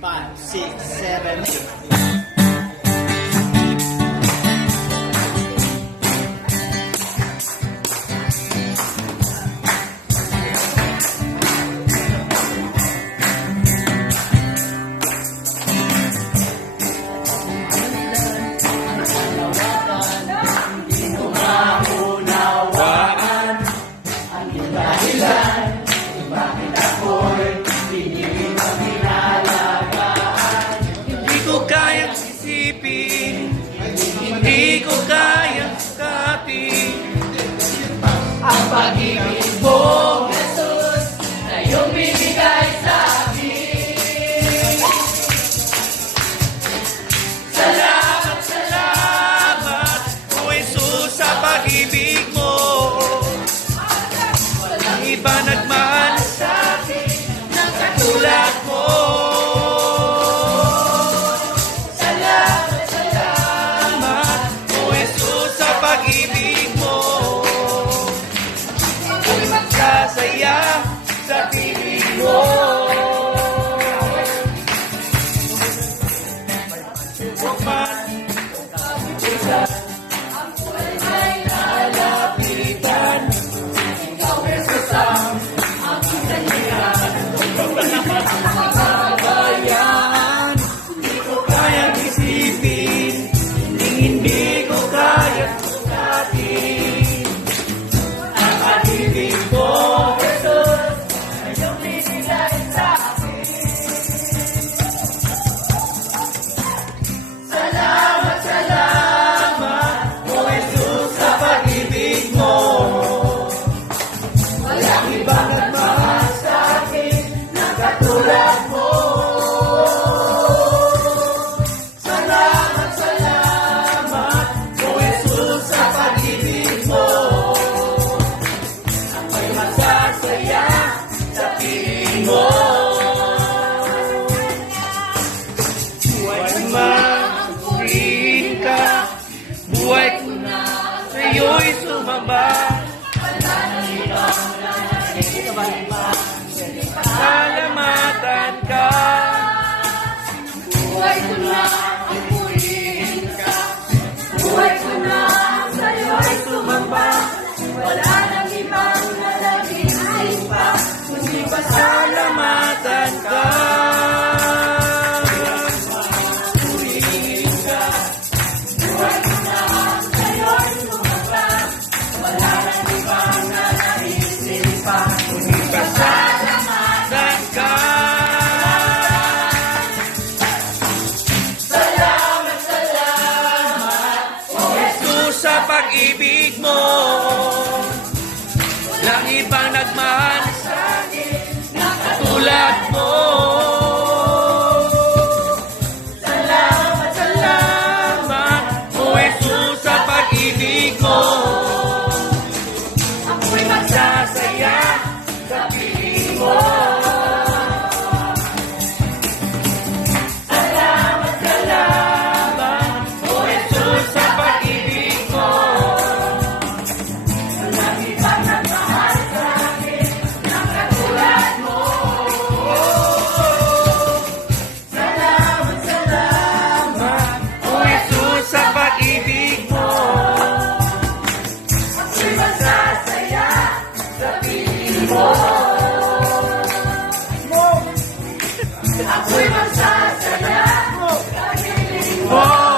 5, 6, 7, 8. Hindi ko kayang sukatin ang pag-ibig mo, Jesus, na iyong binigay sa akin. Salamat, salamat, O Jesus, sa pag-ibig mo. Walang iba nagmahal sa akin ng katulad mo. Sasaya sa piling mo. Huwag Ang buhay ay nalapitan. Ikaw, Jesus, ang aking kanihan. Kabayan, hindi ko kayang isipin, hindi ko kayang sukatin ang pag-ibig mo. Buhay ko na sa'yo'y sumamba. Wala nang ibang nananalipan. Salamatan ka. Buhay ko na ang purihin ka. Buhay ko na sa'yo'y sumamba. Wala nang ibang nananalipan pa. Kundi Salamatan ka. Sa pag-ibig mo, walang ibang nagmahal sa akin na katulad mo. Salamat, salamat, O Jesus, sa pag-ibig mo. Ako'y magsasaya sa piling mo. Salamat, salamat, O Jesus, sa pag-ibig mo. Ako'y magsasaya sa piling mo.